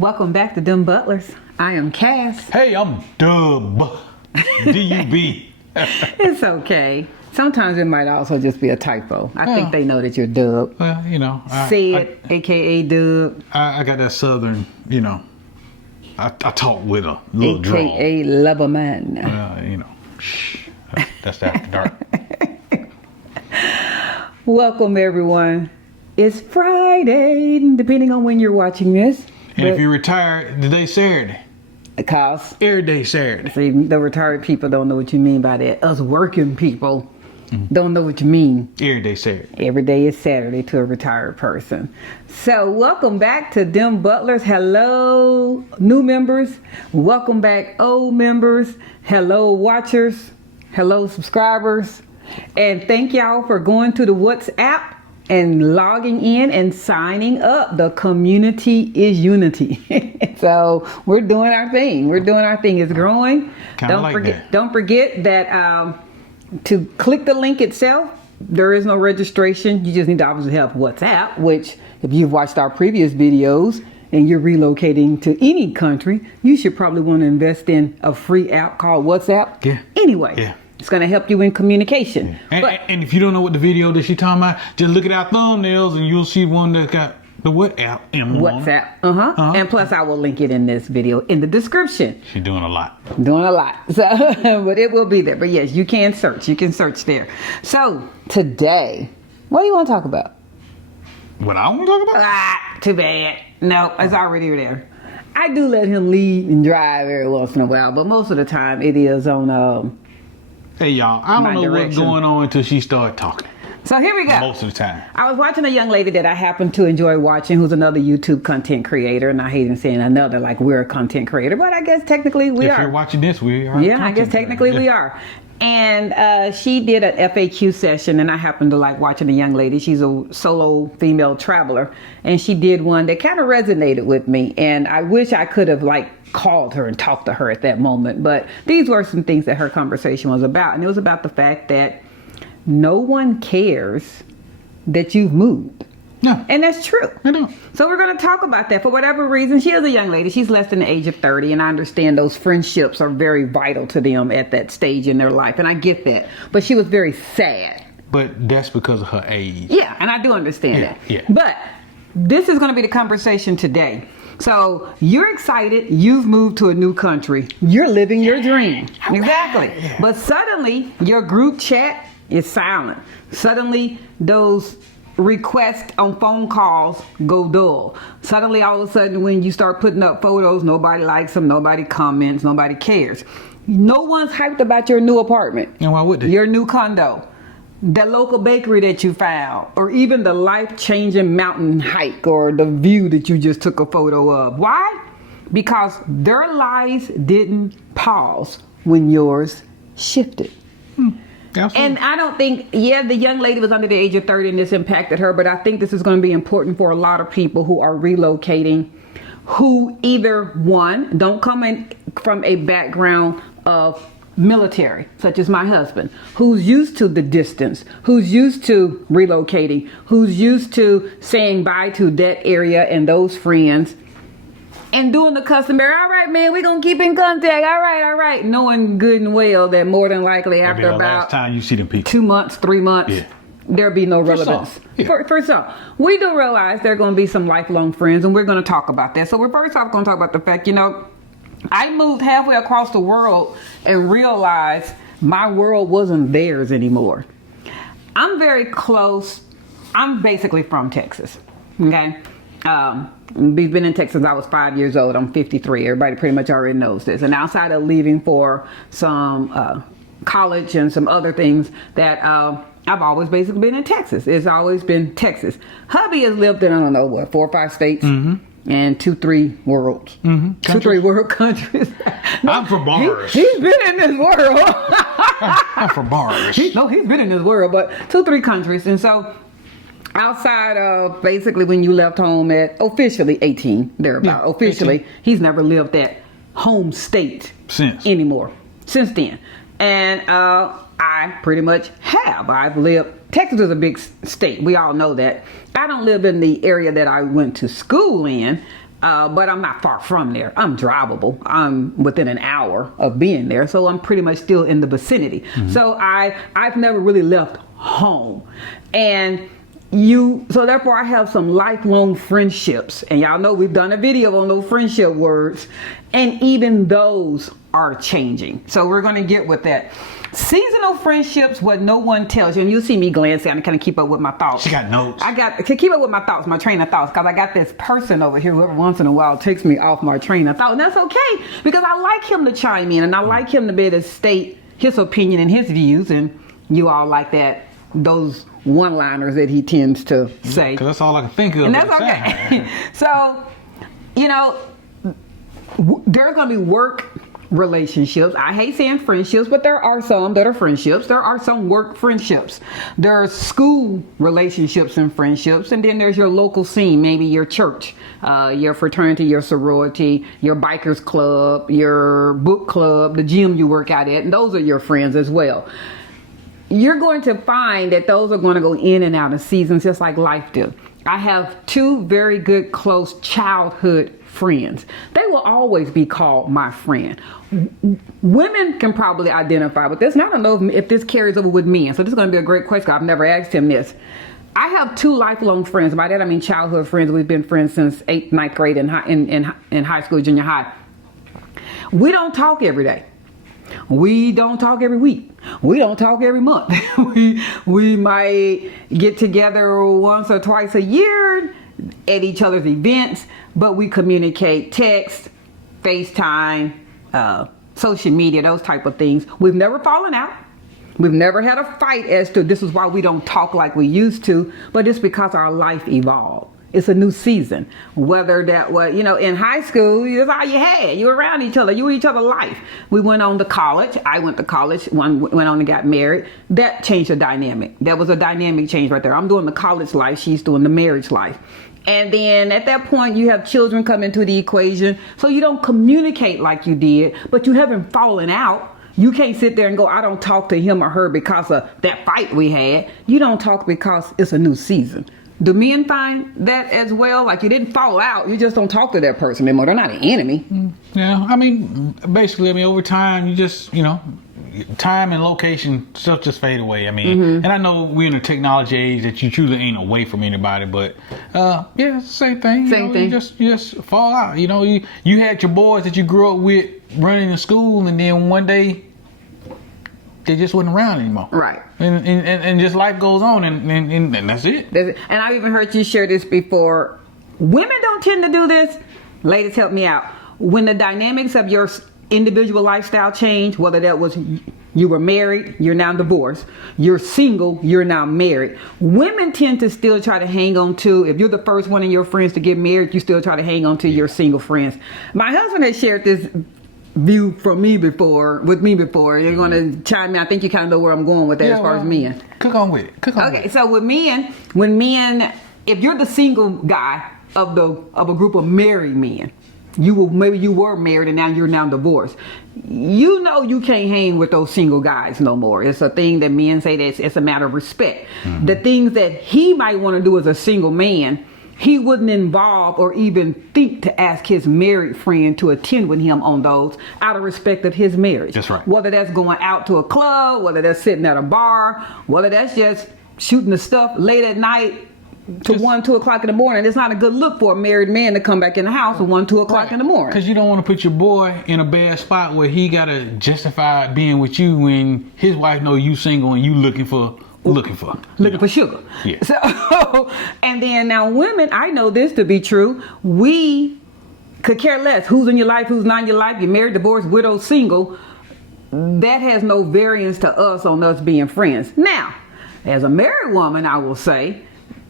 Welcome back to DemButlers. I am Cass. Hey, I'm Dub. D-U-B. It's okay. Sometimes it might also just be a typo. I think they know that you're Dub. Well, you know. Sid, a.k.a. Dub. I got that southern, you know. I talk with a little drawl. A.k.a. Lover Man. You know. Shh. That's after dark. Welcome, everyone. It's Friday, depending on when you're watching this. And if you're retired, today Saturday. Because Every day Saturday. see, the retired people don't know what you mean by that. Us working people don't know what you mean. Every day Saturday. Every day is Saturday to a retired person. So welcome back to DemButlers. Hello, new members. Welcome back, old members. Hello, watchers. Hello, subscribers. And thank y'all for going to the WhatsApp and logging in and signing up. The community is unity. So we're doing our thing. We're doing our thing. It's growing. Don't forget that to click the link itself. There is no registration. You just need to obviously have WhatsApp, which if you've watched our previous videos and you're relocating to any country, you should probably want to invest in a free app called WhatsApp. Yeah. Anyway. Yeah. It's going to help you in communication. Yeah. And if you don't know what the video that she's talking about, just look at our thumbnails and you'll see one that's got the WhatsApp emblem. WhatsApp. And plus I will link it in this video in the description. She's doing a lot. Doing a lot. So, but it will be there. But yes, you can search. You can search there. So today, what do you want to talk about? What I want to talk about? Too bad. No, it's already there. I do let him lead and drive every once in a while, but most of the time it is on Hey y'all, I don't know what's going on until she started talking. So here we go. Most of the time. I was watching a young lady that I happen to enjoy watching, who's another YouTube content creator, and I hate even saying another, like we're a content creator, but I guess technically we are. If you're watching this, we are. Yeah, I guess technically we are. And she did an FAQ session, and I happened to like watching a young lady. She's a solo female traveler, and she did one that kind of resonated with me. And I wish I could have like called her and talked to her at that moment. But these were some things that her conversation was about. And it was about the fact that no one cares that you've moved. No. And that's true. I don't. So we're going to talk about that. For whatever reason, she is a young lady. She's less than the age of 30. And I understand those friendships are very vital to them at that stage in their life. And I get that. But she was very sad. But that's because of her age. Yeah, and I do understand that. Yeah. But this is going to be the conversation today. So you're excited. You've moved to a new country. You're living your dream. Exactly. Yeah. But suddenly your group chat is silent. Suddenly those requests on phone calls go dull. Suddenly all of a sudden when you start putting up photos, nobody likes them, nobody comments, nobody cares. No one's hyped about your new apartment. And why would they? Your new condo. The local bakery that you found, or even the life-changing mountain hike or the view that you just took a photo of. Why? Because their lives didn't pause when yours shifted. Absolutely. And I don't think, the young lady was under the age of 30 and this impacted her, but I think this is going to be important for a lot of people who are relocating, who either, one, don't come in from a background of military, such as my husband, who's used to the distance, who's used to relocating, who's used to saying bye to that area and those friends, and doing the customary, all right, man, we're going to keep in contact. All right. Knowing good and well that more than likely after about last time you see them people. 2 months, 3 months, there'll be no relevance. For some. We do realize there are going to be some lifelong friends, and we're going to talk about that. So we're first off going to talk about the fact, I moved halfway across the world and realized my world wasn't theirs anymore. I'm very close. I'm basically from Texas. Okay. We've been in Texas since I was 5 years old. I'm 53. Everybody pretty much already knows this. And outside of leaving for some college and some other things that I've always basically been in Texas. It's always been Texas. Hubby has lived in, 4 or 5 states. Mm-hmm. And 2-3 worlds. Mm-hmm. 2-3 world countries. No, I'm from bars. He's been in this world. I'm from bars. He's been in this world, but 2-3 countries. And so outside of basically when you left home at officially 18, thereabout. Yeah, officially, 18. He's never lived that home state anymore since then. And I pretty much have. I've lived. Texas is a big state. We all know that. I don't live in the area that I went to school in, But I'm not far from there. I'm drivable. I'm within an hour of being there. So I'm pretty much still in the vicinity. So I've never really left home. And so therefore I have some lifelong friendships. And y'all know we've done a video on those friendship words. And even those are changing. So we're going to get with that. Seasonal friendships, what no one tells you, and you'll see me glancing to kind of keep up with my thoughts. She got notes. I got to keep up with my thoughts, my train of thoughts, because I got this person over here who every once in a while takes me off my train of thought, and that's okay because I like him to chime in and I like him to be able to state his opinion and his views, and you all like that those one-liners that he tends to say. Because that's all I can think of. And that's okay. So, you know, there's going to be work relationships. I hate saying friendships, but there are some that are friendships. There are some work friendships. There are school relationships and friendships, and then there's your local scene, maybe your church, your fraternity, your sorority, your bikers club, your book club, the gym you work out at, and those are your friends as well. You're going to find that those are going to go in and out of seasons just like life do. I have two very good close childhood friends. They will always be called my friend. Women can probably identify with this, and I don't know if this carries over with men. So this is going to be a great question. I've never asked him this. I have two lifelong friends. By that I mean childhood friends. We've been friends since 8th, 9th grade in high school, junior high. We don't talk every day. We don't talk every week. We don't talk every month. we might get together once or twice a year at each other's events, but we communicate text, FaceTime, social media, those type of things. We've never fallen out. We've never had a fight as to this is why we don't talk like we used to, but it's because our life evolved. It's a new season. Whether that was, in high school, that's all you had. You were around each other. You were each other's life. We went on to college. I went to college. One went on and got married. That changed the dynamic. That was a dynamic change right there. I'm doing the college life. She's doing the marriage life. And then at that point, you have children come into the equation. So you don't communicate like you did, but you haven't fallen out. You can't sit there and go, I don't talk to him or her because of that fight we had. You don't talk because it's a new season. Do men find that as well? Like you didn't fall out, you just don't talk to that person anymore. They're not an enemy. Yeah, I mean, basically, over time, you just, time and location, stuff just fade away. I mean, and I know we're in a technology age that you truly ain't away from anybody, but yeah, it's the same thing. Same thing. You just fall out. You had your boys that you grew up with running to school, and then one day they just wasn't around anymore. Right. And just life goes on, and that's it. And I've even heard you share this before. Women don't tend to do this. Ladies, help me out. When the dynamics of your individual lifestyle change, whether that was you were married, you're now divorced, you're single, you're now married. Women tend to still try to hang on to, if you're the first one of your friends to get married, you still try to hang on to your single friends. My husband has shared this view with me before. You're going to chime in. I think you kind of know where I'm going with that as far as men. Cook on with it. Okay, so with men, when men, if you're the single guy of a group of married men, maybe you were married and now you're divorced. You can't hang with those single guys no more. It's a thing that men say that it's a matter of respect. The things that he might want to do as a single man, he wouldn't involve or even think to ask his married friend to attend with him on those out of respect of his marriage. That's right. Whether that's going out to a club, whether that's sitting at a bar, whether that's just shooting the stuff late at night to 1, 2 o'clock in the morning. It's not a good look for a married man to come back in the house at 1, 2 o'clock in the morning. Because you don't want to put your boy in a bad spot where he got to justify being with you when his wife know you single and you looking for sugar. Yeah. So, and then now women, I know this to be true. We could care less who's in your life, who's not in your life. You're married, divorced, widow, single. That has no variance to us on us being friends. Now, as a married woman, I will say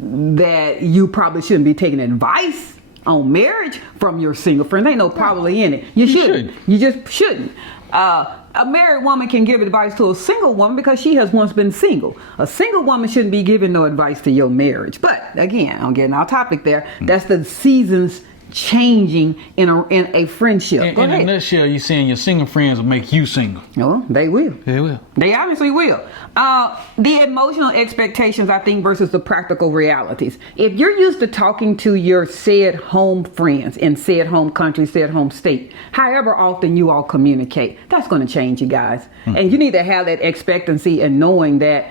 that you probably shouldn't be taking advice on marriage from your single friend. There ain't no probably in it. You shouldn't. You just shouldn't. A married woman can give advice to a single woman because she has once been single. A single woman shouldn't be giving no advice to your marriage. But again, I'm getting off topic there. That's the seasons changing in a friendship. In a nutshell, you're saying your single friends will make you single. Oh, they will. They will. They obviously will. The emotional expectations, I think, versus the practical realities. If you're used to talking to your said home friends in said home country, said home state, however often you all communicate, that's going to change, you guys. And you need to have that expectancy and knowing that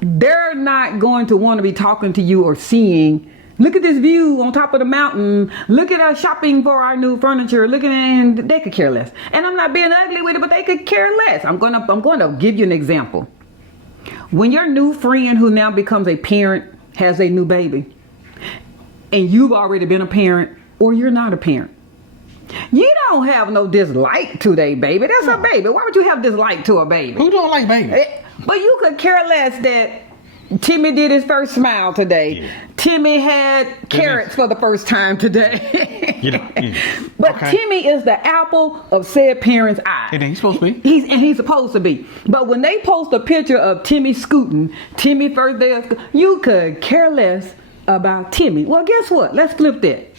they're not going to want to be talking to you or seeing, look at this view on top of the mountain. Look at us shopping for our new furniture. Look at it, and they could care less. And I'm not being ugly with it, but they could care less. I'm going to give you an example. When your new friend who now becomes a parent has a new baby, and you've already been a parent, or you're not a parent, you don't have no dislike to their baby. That's a baby. Why would you have dislike to a baby? Who don't like babies? But you could care less that Timmy did his first smile today. Yeah. Timmy had carrots for the first time today. But okay. Timmy is the apple of said parent's eye. And he's supposed to be. He's supposed to be. But when they post a picture of Timmy scooting, Timmy first day of school, you could care less about Timmy. Well, guess what? Let's flip that.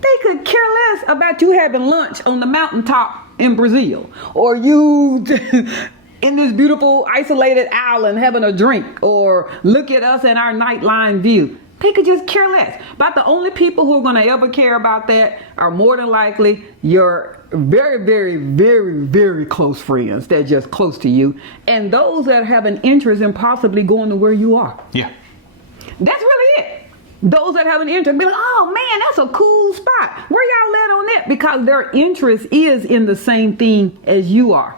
They could care less about you having lunch on the mountaintop in Brazil, or you in this beautiful isolated island having a drink, or look at us in our nightline view. They could just care less. But the only people who are going to ever care about that are more than likely your very, very, very, very close friends that are just close to you, and those that have an interest in possibly going to where you are. Yeah. That's really it. Those that have an interest be like, oh man, that's a cool spot. Where y'all at on that? Because their interest is in the same thing as you are.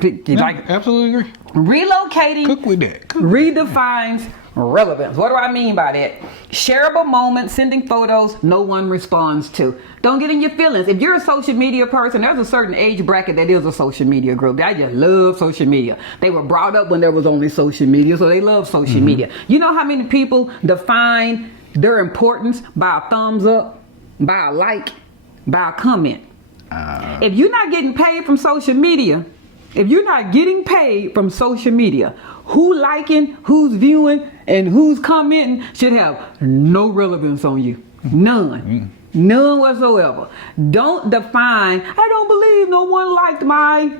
Absolutely agree. Relocating Cook with that. redefines relevance. What do I mean by that? Shareable moments, sending photos no one responds to. Don't get in your feelings. If you're a social media person, there's a certain age bracket that is a social media group. I just love social media. They were brought up when there was only social media, so they love social media. You know how many people define their importance by a thumbs up, by a like, by a comment? If you're not getting paid from social media, who liking, who's viewing, and who's commenting should have no relevance on you. None. None whatsoever. Don't define, I don't believe no one liked my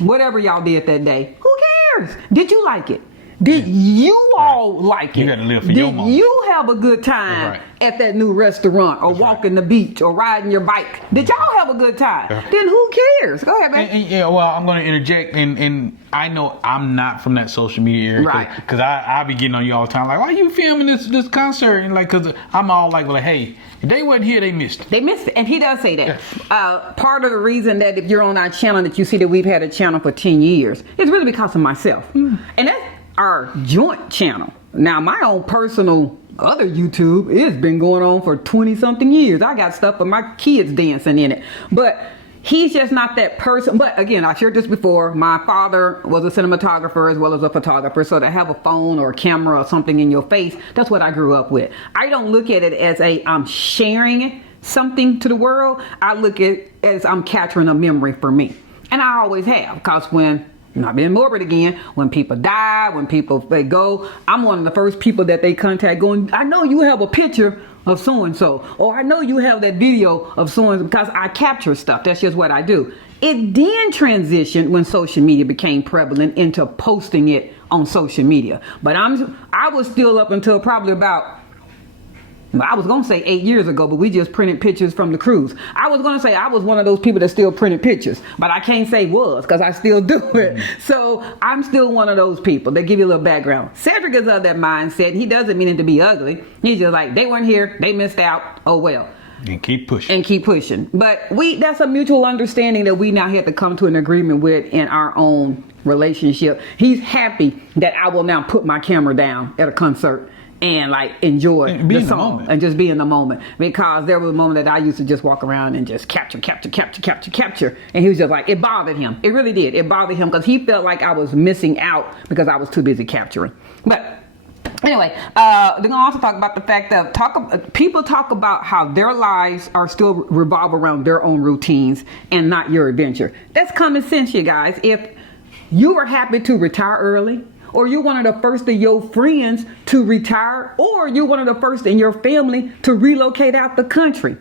whatever y'all did that day. Who cares? Did you like it? Did you all like it? You gotta live for your moment. Did you have a good time at that new restaurant, or walking the beach, or riding your bike? Did y'all have a good time? Then who cares? Go ahead, man. Yeah, well, I'm going to interject, and I know I'm not from that social media area, right? Because I be getting on you all the time, like, why are you filming this concert? And like, because I'm all like, well, hey, if they wasn't here, they missed it. They missed it, and he does say that. Part of the reason that if you're on our channel, that you see that we've had a channel for 10 years, it's really because of myself, and that's our joint channel. Now, my own personal other YouTube, it's been going on for 20 something years. I got stuff of my kids dancing in it, but he's just not that person. But again, I shared this before, my father was a cinematographer as well as a photographer, so to have a phone or a camera or something in your face, that's what I grew up with. I don't look at it as I'm sharing something to the world. I look at it as I'm capturing a memory for me, and I always have, because when, not being morbid again, when people die, when people they go, I'm one of the first people that they contact going, I know you have a picture of so-and-so, or I know you have that video of so-and-so, because I capture stuff. That's just what I do. It then transitioned when social media became prevalent into posting it on social media. But I was still up until probably about, I was going to say 8 years ago, but we just printed pictures from the cruise. I was going to say I was one of those people that still printed pictures, but I can't say was, because I still do it. So I'm still one of those people. They give you a little background. Cedric is of that mindset. He doesn't mean it to be ugly. He's just like, they weren't here, they missed out, oh well. And keep pushing. But that's a mutual understanding that we now have to come to an agreement with in our own relationship. He's happy that I will now put my camera down at a concert and like enjoy the song and just be in the moment, because there was a moment that I used to just walk around and just capture, and he was just like, it bothered him. It really did. It bothered him because he felt like I was missing out because I was too busy capturing. But anyway, they're gonna also talk about the fact that people talk about how their lives are still revolve around their own routines and not your adventure. That's common sense, you guys. If you were happy to retire early, or you're one of the first of your friends to retire, or you're one of the first in your family to relocate out the country.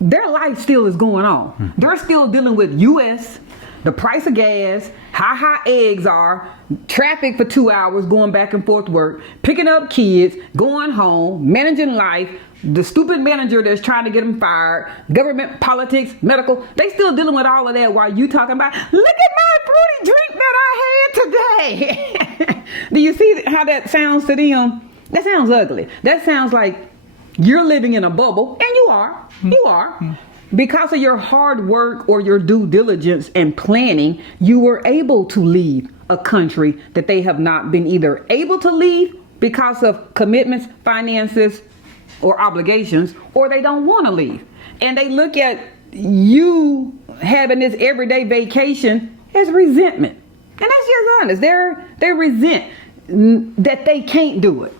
Their life still is going on. They're still dealing with U.S., the price of gas, how high eggs are, traffic for 2 hours going back and forth to work, picking up kids, going home, managing life, the stupid manager that's trying to get them fired, government, politics, medical. They still dealing with all of that while you talking about, look at my fruity drink that I had today. Do you see how that sounds to them? That sounds ugly. That sounds like you're living in a bubble, and you are. You are. Because of your hard work or your due diligence and planning, you were able to leave a country that they have not been either able to leave because of commitments, finances, or obligations, or they don't want to leave. And they look at you having this everyday vacation as resentment. And that's just honest. They resent that they can't do it.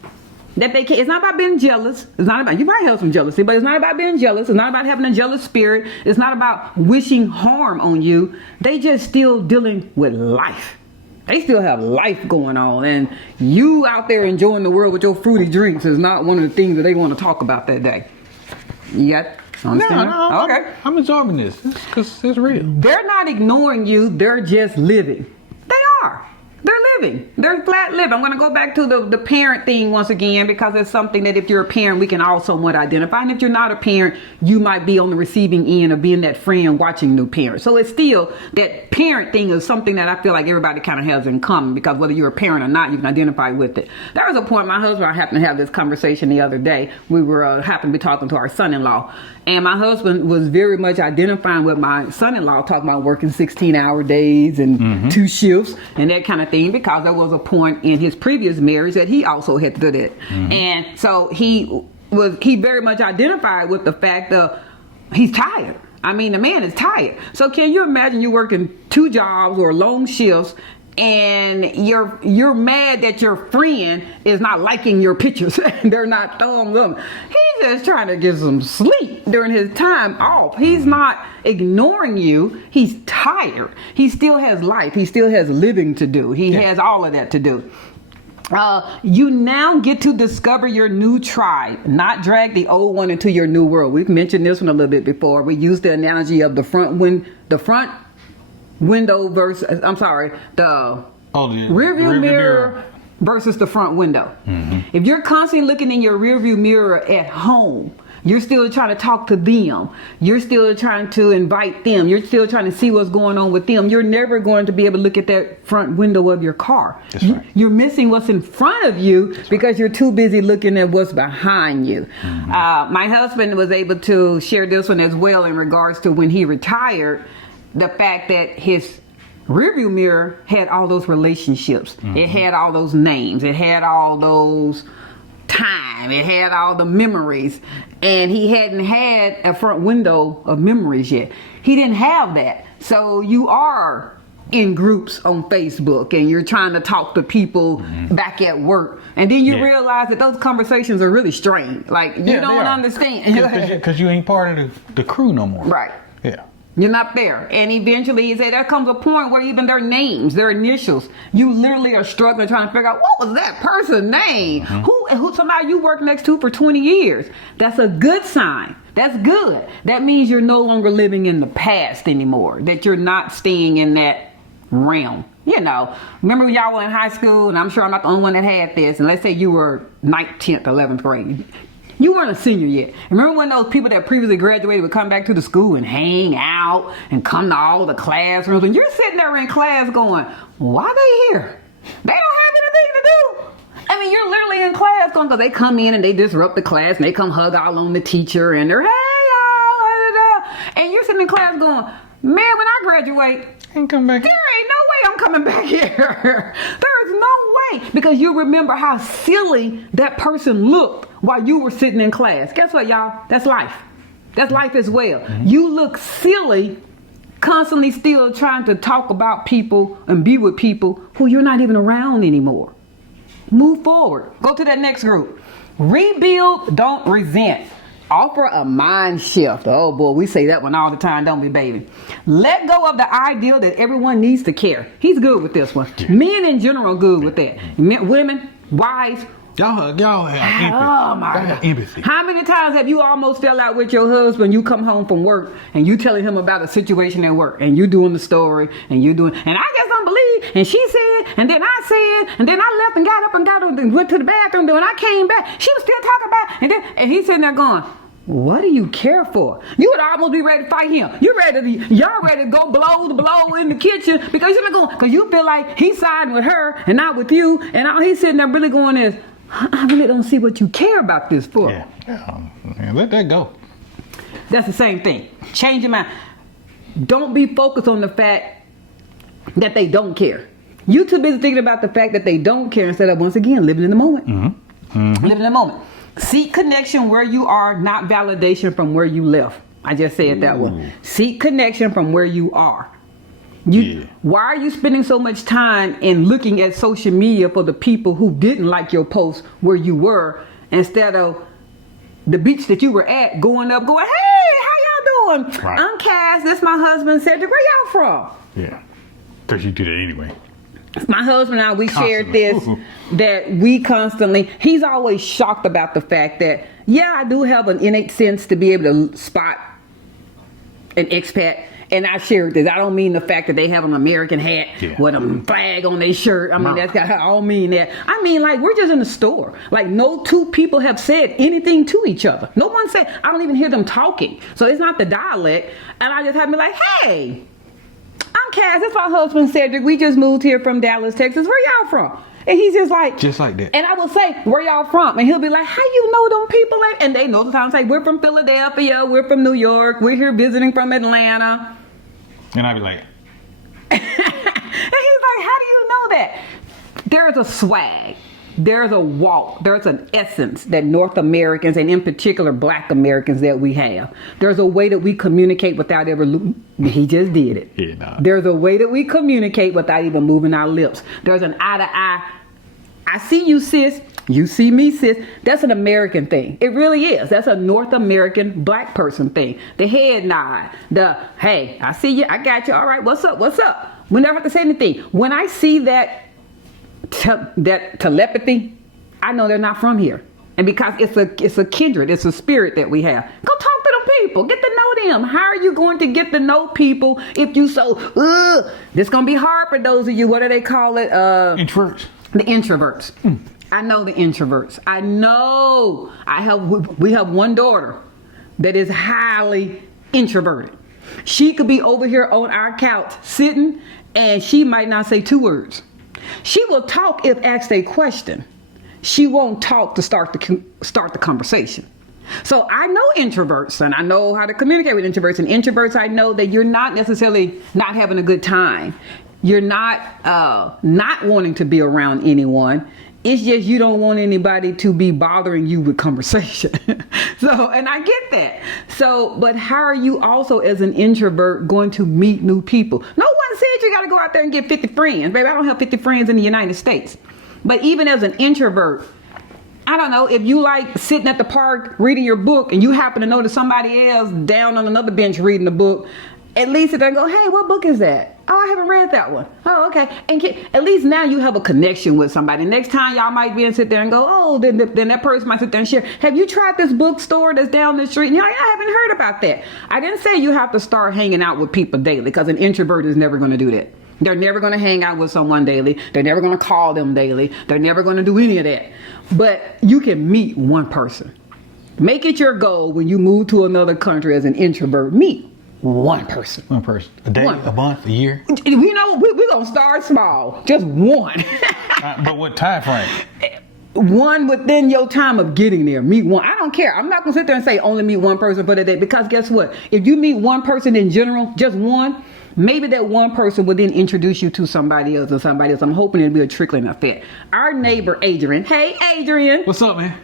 That they can't. It's not about being jealous. It's not about, you might have some jealousy, but it's not about being jealous. It's not about having a jealous spirit. It's not about wishing harm on you. They just still dealing with life. They still have life going on, and you out there enjoying the world with your fruity drinks is not one of the things that they want to talk about that day. You got understand? No, okay. I'm absorbing this because it's real. They're not ignoring you. They're just living. They are. They're living. They're flat living. I'm going to go back to the parent thing once again, because it's something that if you're a parent, we can all somewhat identify. And if you're not a parent, you might be on the receiving end of being that friend watching new parents. So it's still, that parent thing is something that I feel like everybody kind of has in common, because whether you're a parent or not, you can identify with it. There was a point, my husband and I happened to have this conversation the other day. We were happened to be talking to our son-in-law. And my husband was very much identifying with my son-in-law, talking about working 16-hour days and 2 shifts and that kind of thing, because there was a point in his previous marriage that he also had to do that. And so he very much identified with the fact of he's tired. I mean, the man is tired. So can you imagine you working 2 jobs or long shifts, and you're mad that your friend is not liking your pictures? They're not thumbs up. He's just trying to get some sleep during his time off. He's not ignoring you. He's tired. He still has life. He still has living to do. He has all of that to do. You now get to discover your new tribe, not drag the old one into your new world. We've mentioned this one a little bit before. We used the analogy of the front window versus, the rear view mirror versus the front window. If you're constantly looking in your rear view mirror at home, you're still trying to talk to them. You're still trying to invite them. You're still trying to see what's going on with them. You're never going to be able to look at that front window of your car. That's right. You're missing what's in front of you because you're too busy looking at what's behind you. My husband was able to share this one as well in regards to when he retired. The fact that his rearview mirror had all those relationships. It had all those names. It had all those time. It had all the memories. And he hadn't had a front window of memories yet. He didn't have that. So you are in groups on Facebook and you're trying to talk to people back at work. And then you realize that those conversations are really strained. Like, you don't understand. Because you ain't part of the crew no more. Right. Yeah. You're not there. And eventually you say there comes a point where even their names, their initials, you literally are struggling trying to figure out what was that person's name? Who somebody you worked next to for 20 years. That's a good sign. That's good. That means you're no longer living in the past anymore. That you're not staying in that realm. You know, remember when y'all were in high school, and I'm sure I'm not the only one that had this, and let's say you were 9th, 10th, 11th grade. You weren't a senior yet. Remember when those people that previously graduated would come back to the school and hang out and come to all the classrooms, and you're sitting there in class going, why they here? They don't have anything to do. I mean, you're literally in class going, because they come in and they disrupt the class and they come hug all on the teacher and they're, hey y'all, and you're sitting in class going, man, when I graduate, ain't come back. There ain't no way I'm coming back here. There is no way. Because you remember how silly that person looked while you were sitting in class. Guess what, y'all? That's life. That's life as well. You look silly, constantly still trying to talk about people and be with people who you're not even around anymore. Move forward. Go to that next group. Rebuild, don't resent. Offer a mind shift. Oh boy, we say that one all the time, don't we, baby? Let go of the ideal that everyone needs to care. He's good with this one. Men in general good with that. Women, wives. Y'all have empathy. Oh my God. Empathy. How many times have you almost fell out with your husband? You come home from work and you telling him about a situation at work, and you doing the story, and you doing, and I just don't believe, and she said, and then I said, and then I left and got up and went to the bathroom. Then when I came back, she was still talking about, and he's sitting there going, what do you care for? You would almost be ready to fight him. Y'all ready to go blow the blow in the kitchen because you feel like he's siding with her and not with you, and all he's sitting there really going is, I really don't see what you care about this for. Yeah, let that go. That's the same thing. Change your mind. Don't be focused on the fact that they don't care. You too busy thinking about the fact that they don't care instead of, once again, living in the moment. Mm-hmm. Mm-hmm. Living in the moment. Seek connection where you are, not validation from where you left. I just said that one. Seek connection from where you are. Why are you spending so much time in looking at social media for the people who didn't like your post where you were, instead of the beach that you were at, going, hey, how y'all doing? Right. I'm Cass, this my husband, Cedric, where y'all from? Yeah, because you do that anyway. My husband and I, we shared this, that we constantly, he's always shocked about the fact that, yeah, I do have an innate sense to be able to spot an expat. And I shared this. I don't mean the fact that they have an American hat with a flag on their shirt. I mean, I don't mean that. I mean, like, we're just in the store. Like, no two people have said anything to each other. No one said, I don't even hear them talking. So it's not the dialect. And I just have to be like, hey, I'm Cass. That's my husband, Cedric. We just moved here from Dallas, Texas. Where y'all from? And he's just like that. And I will say, where y'all from? And he'll be like, how you know them people? And they know sometimes, say, we're from Philadelphia, we're from New York, we're here visiting from Atlanta. And I'd be like, and he's like, how do you know that? There's a swag, there's a walk, there's an essence that North Americans, and in particular Black Americans, that we have. There's a way that we communicate without ever, he just did it. Yeah, nah. There's a way that we communicate without even moving our lips. There's an eye to eye. I see you, sis. You see me, sis. That's an American thing. It really is. That's a North American Black person thing. The head nod. The, hey, I see you. I got you. All right. What's up? What's up? We never have to say anything. When I see that telepathy, I know they're not from here. And because it's a kindred. It's a spirit that we have. Go talk to them people. Get to know them. How are you going to get to know people if you so, this going to be hard for those of you. What do they call it? Introverts. The introverts. I know the introverts. I know. We have one daughter that is highly introverted. She could be over here on our couch sitting, and she might not say 2 words. She will talk if asked a question. She won't talk to start the conversation. So I know introverts, and I know how to communicate with introverts. And introverts, I know that you're not necessarily not having a good time. You're not wanting to be around anyone. It's just you don't want anybody to be bothering you with conversation. So, and I get that. So, but how are you also as an introvert going to meet new people? No one said you got to go out there and get 50 friends. Baby, I don't have 50 friends in the United States. But even as an introvert, I don't know, if you like sitting at the park reading your book and you happen to notice somebody else down on another bench reading the book, at least if they go, hey, what book is that? Oh, I haven't read that one. Oh, okay. And at least now you have a connection with somebody. Next time y'all might be able to sit there and go, oh, then that person might sit there and share. Have you tried this bookstore that's down the street? And you're like, I haven't heard about that. I didn't say you have to start hanging out with people daily, because an introvert is never going to do that. They're never going to hang out with someone daily. They're never going to call them daily. They're never going to do any of that. But you can meet one person. Make it your goal when you move to another country as an introvert. Meet one person. One person. A day, a month, a year? You know, we're going to start small. Just one. But what time frame? One within your time of getting there. Meet one. I don't care. I'm not going to sit there and say only meet one person for the day. Because guess what? If you meet one person in general, just one, maybe that one person will then introduce you to somebody else and somebody else. I'm hoping it'll be a trickling effect. Our neighbor, Adrian. Hey, Adrian. What's up, man?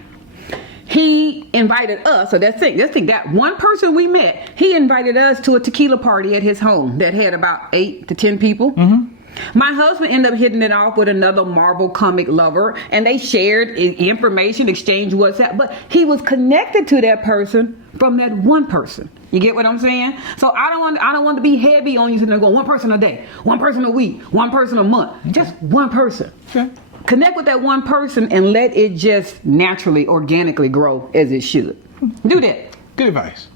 He invited us, so that's it. That one person we met, he invited us to a tequila party at his home that had about 8 to 10 people. Mm-hmm. My husband ended up hitting it off with another Marvel comic lover, and they shared information, exchanged WhatsApp, but he was connected to that person from that one person. You get what I'm saying? So I don't want to be heavy on you sitting there going, one person a day, one person a week, one person a month, just one person. Okay. Connect with that one person and let it just naturally, organically grow as it should. Do that. Good advice.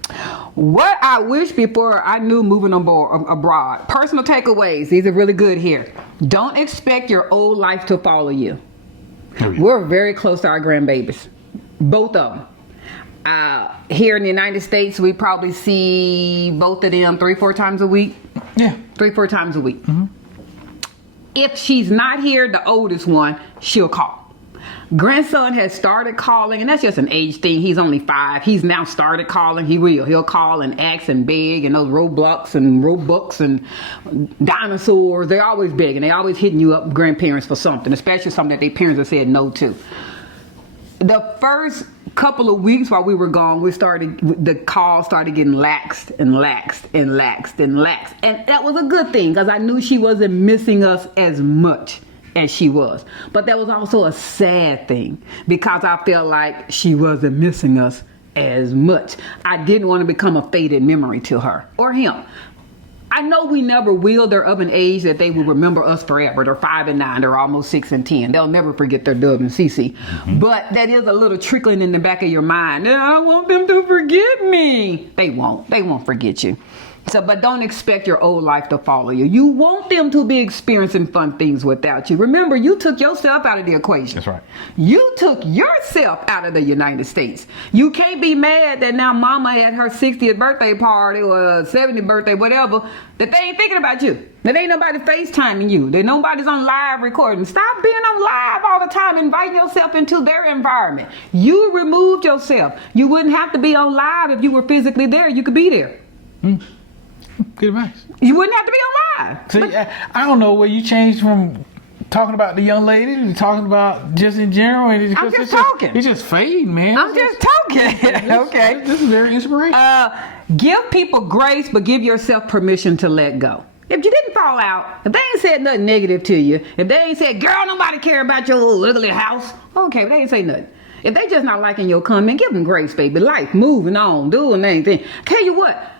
What I wish before I knew moving abroad. Personal takeaways. These are really good here. Don't expect your old life to follow you. We're very close to our grandbabies. Both of them. Here in the United States, we probably see both of them 3-4 times a week. Yeah. 3-4 times a week. Mm-hmm. If she's not here, the oldest one, she'll call. Grandson has started calling, and that's just an age thing. He's only 5. He's now started calling. He'll call and ask and beg, and those Roblox and dinosaurs, they're always begging. They're always hitting you up, grandparents, for something, especially something that their parents have said no to. The first couple of weeks while we were gone, the calls started getting laxed. And that was a good thing, because I knew she wasn't missing us as much as she was. But that was also a sad thing, because I felt like she wasn't missing us as much. I didn't want to become a faded memory to her or him. I know we never will. They're of an age that they will remember us forever. They're 5 and 9. They're almost 6 and 10. They'll never forget their Dub and Cece. Mm-hmm. But that is a little trickling in the back of your mind. I don't want them to forget me. They won't. They won't forget you. But don't expect your old life to follow you. You want them to be experiencing fun things without you. Remember, you took yourself out of the equation. That's right. You took yourself out of the United States. You can't be mad that now mama at her 60th birthday party or 70th birthday, whatever, that they ain't thinking about you. That ain't nobody FaceTiming you. That nobody's on live recording. Stop being on live all the time, inviting yourself into their environment. You removed yourself. You wouldn't have to be on live if you were physically there. You could be there. Good advice. You wouldn't have to be on live. See, I don't know where you changed from talking about the young lady to talking about just in general. I'm just talking. It's just fading, man. I'm just talking. Okay. This is very inspirational. Give people grace, but give yourself permission to let go. If you didn't fall out, if they ain't said nothing negative to you, if they ain't said, girl, nobody care about your little ugly house, okay, but they ain't say nothing. If they just not liking your comment, give them grace, baby. Life, moving on, doing anything. Tell you what,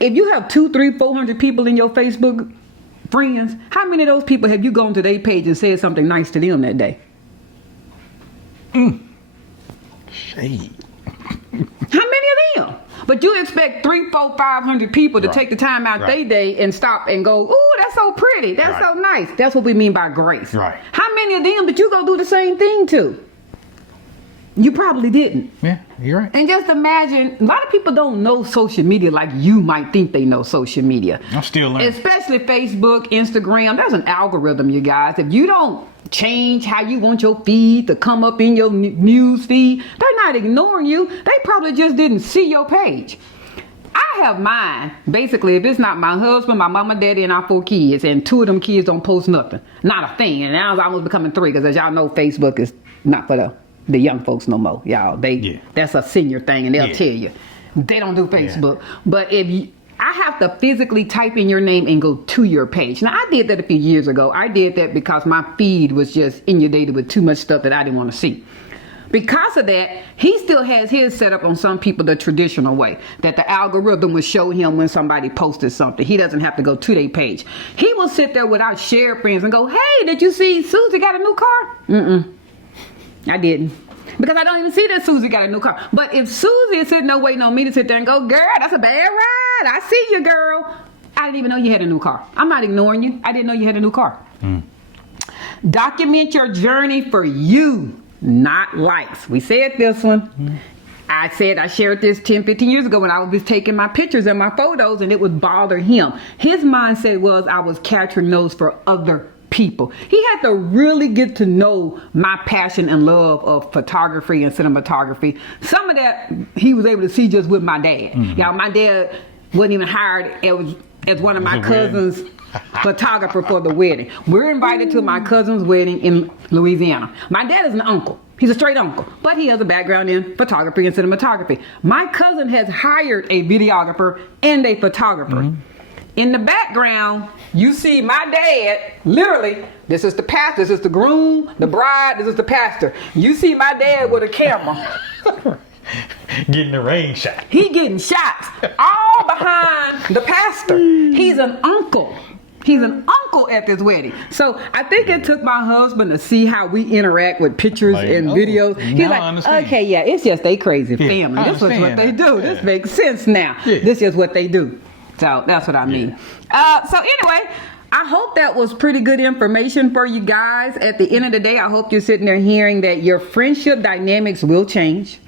if you have 200, 300, 400 people in your Facebook friends, how many of those people have you gone to their page and said something nice to them that day? Shade. How many of them? But you expect 300, 400, 500 people to take the time out their day and stop and go, ooh, that's so pretty. That's so nice. That's what we mean by grace. Right. How many of them did you go do the same thing to? You probably didn't. Yeah, you're right. And just imagine, a lot of people don't know social media like you might think they know social media. I'm still learning. Especially Facebook, Instagram. There's an algorithm, you guys. If you don't change how you want your feed to come up in your news feed, they're not ignoring you. They probably just didn't see your page. I have mine. Basically, if it's not my husband, my mama, daddy, and our 4 kids, and 2 of them kids don't post nothing. Not a thing. And now it's almost becoming 3, because as y'all know, Facebook is not for the young folks no more, y'all. That's a senior thing, and they'll tell you they don't do Facebook. But I have to physically type in your name and go to your page. Now, I did that a few years ago. I did that because my feed was just inundated with too much stuff that I didn't want to see. Because of that, he still has his set up on some people the traditional way, that the algorithm will show him when somebody posted something. He doesn't have to go to their page. He will sit there with our shared friends and go, hey, did you see Susie got a new car? I didn't. Because I don't even see that Susie got a new car. But if Susie is sitting there waiting on me to sit there and go, girl, that's a bad ride. I see you, girl. I didn't even know you had a new car. I'm not ignoring you. I didn't know you had a new car. Document your journey for you, not likes. We said this one. I shared this 10, 15 years ago when I was just taking my pictures and my photos, and it would bother him. His mindset was I was capturing those for other people. He had to really get to know my passion and love of photography and cinematography. Some of that he was able to see just with my dad. Y'all, my dad wasn't even hired as one of my cousins' photographer for the wedding. We're invited to my cousin's wedding in Louisiana. My dad is an uncle. He's a straight uncle, but he has a background in photography and cinematography. My cousin has hired a videographer and a photographer. In the background, you see my dad, literally, this is the pastor, this is the groom, the bride, this is the pastor. You see my dad with a camera. Getting the rain shot. He getting shots all behind the pastor. He's an uncle. He's an uncle at this wedding. So I think it took my husband to see how we interact with pictures and videos. He's like, okay, yeah, it's just they crazy family. This is what they do. Yeah. This makes sense now. Yeah. This is what they do. So that's what I mean. So anyway, I hope that was pretty good information for you guys. At the end of the day, I hope you're sitting there hearing that your friendship dynamics will change.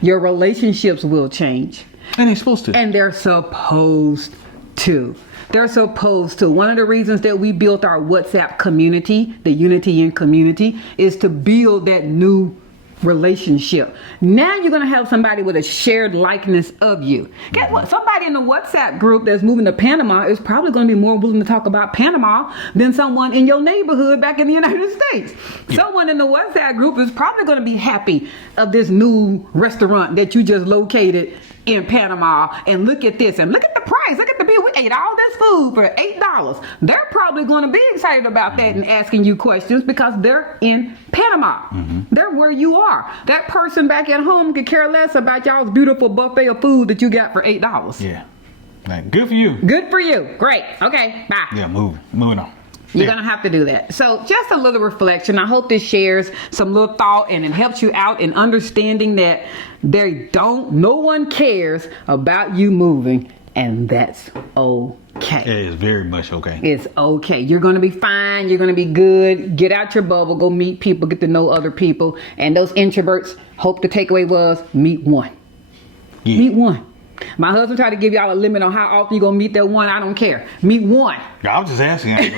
Your relationships will change. And they're supposed to. And they're supposed to. They're supposed to. One of the reasons that we built our WhatsApp community, the Unity in Community, is to build that new relationship. Now you're going to have somebody with a shared likeness of you. Guess what? Somebody in the WhatsApp group that's moving to Panama is probably going to be more willing to talk about Panama than someone in your neighborhood back in the United States. Yeah. Someone in the WhatsApp group is probably going to be happy of this new restaurant that you just located in Panama, and look at this, and look at the price, look at the bill. We ate all this food for $8. They're probably going to be excited about that and asking you questions because they're in Panama. They're where you are. That person back at home could care less about y'all's beautiful buffet of food that you got for $8. Yeah. Like, good for you. Good for you. Great. Okay, bye. Yeah, moving on. You're going to have to do that. So just a little reflection. I hope this shares some little thought and it helps you out in understanding that no one cares about you moving, and that's okay. It is very much okay. It's okay. You're going to be fine. You're going to be good. Get out your bubble. Go meet people. Get to know other people. And those introverts, hope the takeaway was meet one. Yeah. Meet one. My husband tried to give y'all a limit on how often you're going to meet that one. I don't care. Meet one. I was just asking.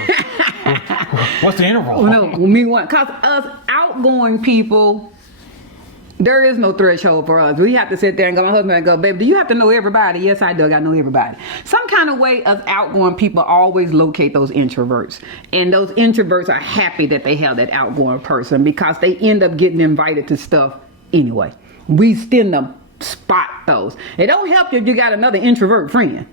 What's the interval? No, meet one. Because us outgoing people, there is no threshold for us. We have to sit there and go, my husband and go, baby, do you have to know everybody? Yes, I do. I got to know everybody. Some kind of way us outgoing people always locate those introverts. And those introverts are happy that they have that outgoing person because they end up getting invited to stuff anyway. We tend to spot those. It don't help you if you got another introvert friend.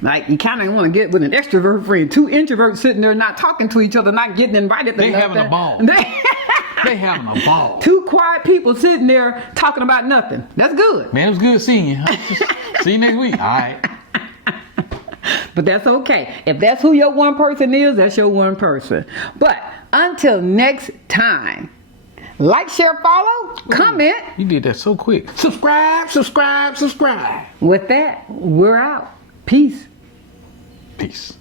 Like, you kind of want to get with an extrovert friend. Two introverts sitting there not talking to each other, not getting invited to They having a ball. They having a ball. Two quiet people sitting there talking about nothing. That's good. Man, it was good seeing you. See you next week. All right. But that's okay. If that's who your one person is, that's your one person. But until next time, like, share, follow, comment. You did that so quick. Subscribe. With that, we're out. Peace. Peace.